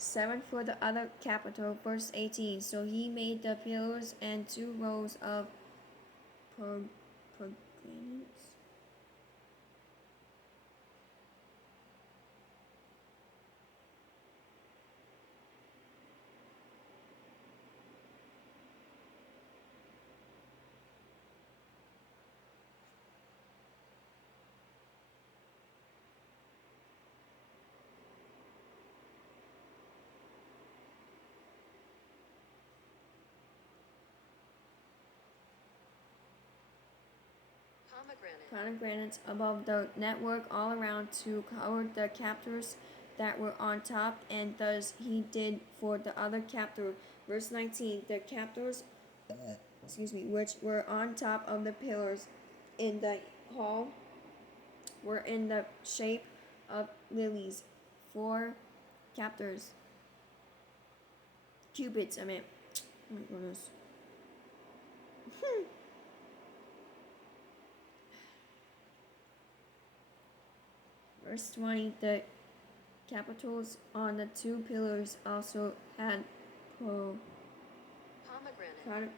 7 for the other capital. Verse 18. So he made the pillars and 2 rows of pomegranates. Pomegranates above the network all around to cover the captors that were on top, and thus he did for the other captor. Verse 19. The captors, which were on top of the pillars in the hall, were in the shape of lilies. 4 captors. Cubits, I mean. Oh my goodness. Verse 20. The capitals on the 2 pillars also had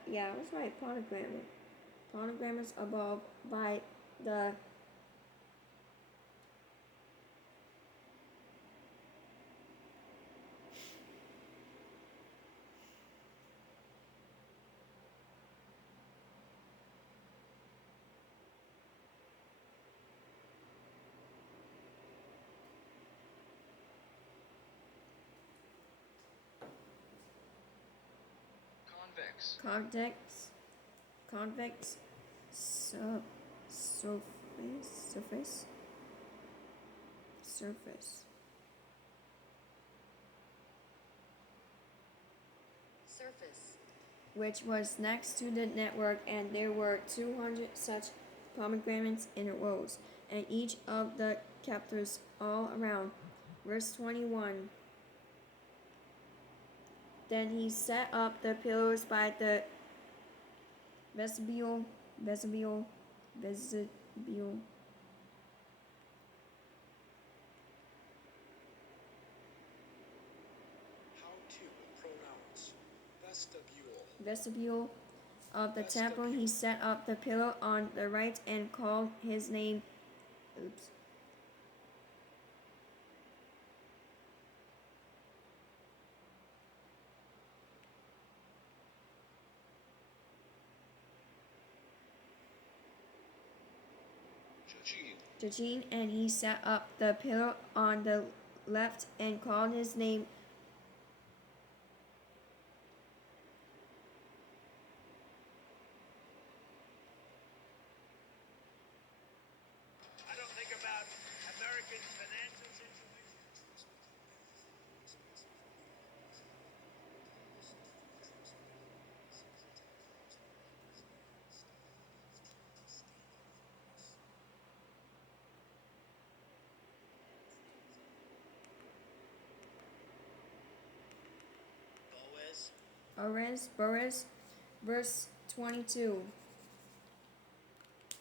yeah, I was right, pomegranate. Pomegranates above by the convex convex surface surface which was next to the network, and there were 200 such pomegranates in rows, and each of the captors all around. Verse 21. Then he set up the pillars by the vestibule, vestibule, vestibule. How to pronounce vestibule. Vestibule of the temple. He set up the pillar on the right and called his name. Oops. Jachin, and he set up the pillar on the left and called his name. I don't think about American financial situation. Boaz, verse 22.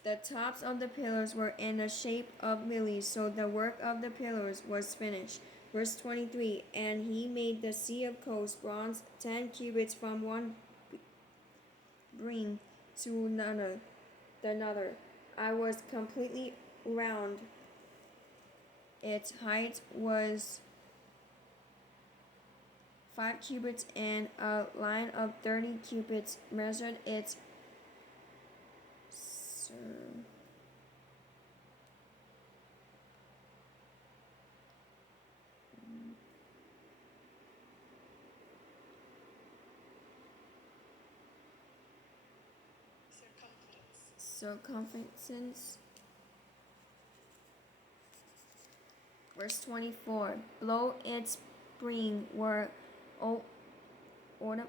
The tops of the pillars were in the shape of lilies, so the work of the pillars was finished. Verse 23. And he made the sea of coast bronze 10 cubits from one beam to another. I was completely round. Its height was 5 cubits, and a line of 30 cubits measured its circumference. Verse 24. Below its brim were ornament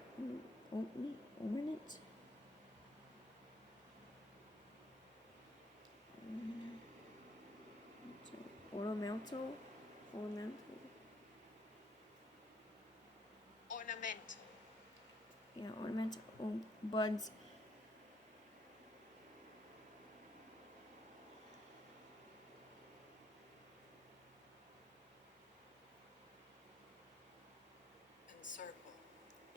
ornamental ornamental buds.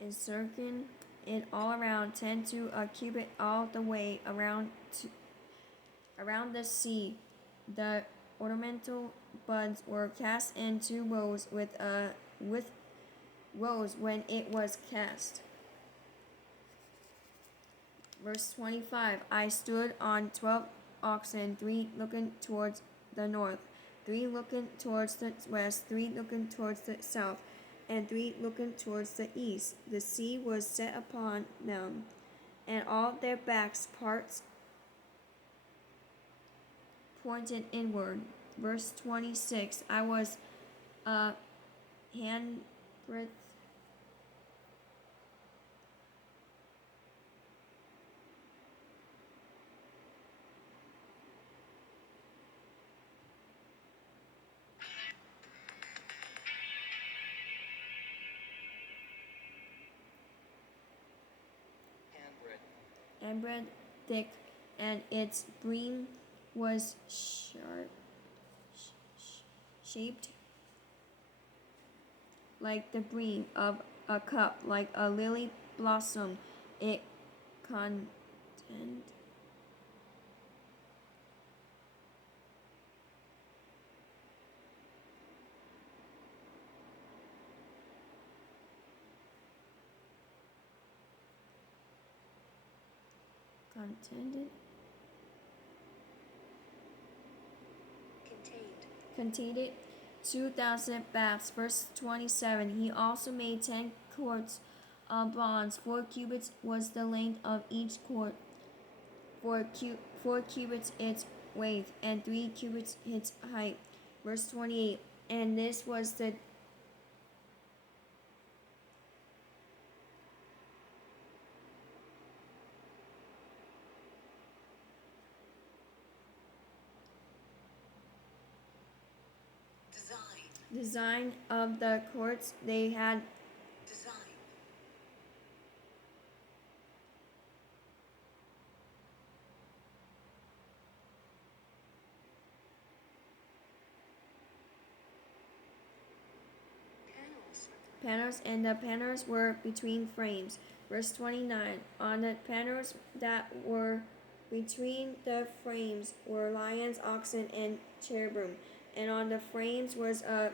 encircling it all around 10 to a cubit all the way around the sea. The ornamental buds were cast in 2 rows with rows when it was cast. Verse 25. I stood on 12 oxen, 3 looking towards the north, 3 looking towards the west, 3 looking towards the south, and 3 looking towards the east. The sea was set upon them, and all their backs parts pointed inward. Verse 26. I was a handbreadth handbreadth thick, and its beam was shaped like the brim of a cup, like a lily blossom. It contained contained contained 2,000 baths. Verse 27. He also made 10 courts of bronze. 4 cubits was the length of each court, 4 cubits its width, and 3 cubits its height. Verse 28. And this was the design of the courts. They had panels, and the panels were between frames. Verse 29. On the panels that were between the frames were lions, oxen, and cherubim, and on the frames was a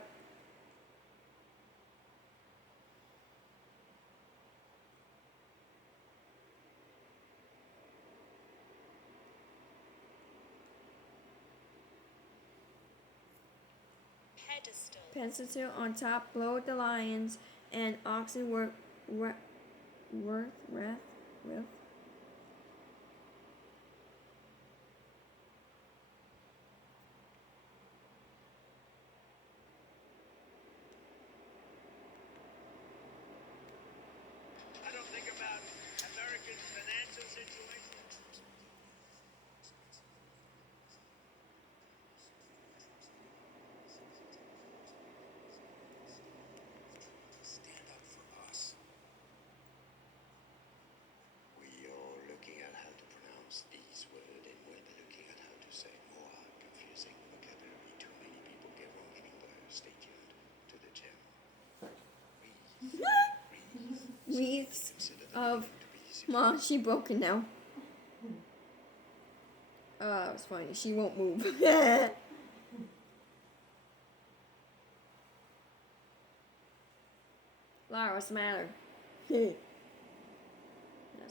pedestal on top. Below the lions and oxen were with I don't think about Americans' financial situation. Stand up for us. We are looking at how to pronounce these words, and we're looking at how to say more confusing vocabulary. Too many people get wrong in English. Stay tuned to the channel. wreaths Consider the of beginning to be secure. Mom, she broken now. Oh, that was funny. She won't move. Lara, what's the matter? That's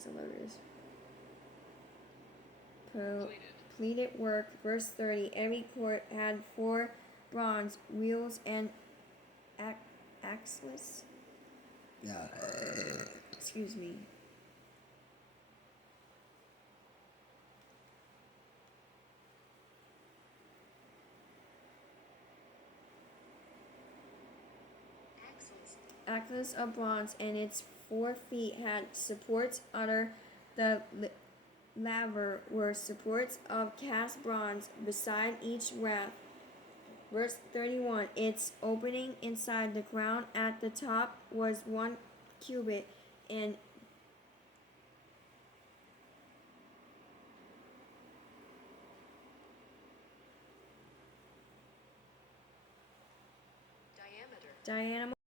hilarious. Pleated work. Verse 30. Every court had 4 bronze wheels and axles. Excuse me. Axles of bronze, and its 4 feet had supports under the laver were supports of cast bronze beside each raft. Verse 31. Its opening inside the ground at the top was 1 cubit, and diameter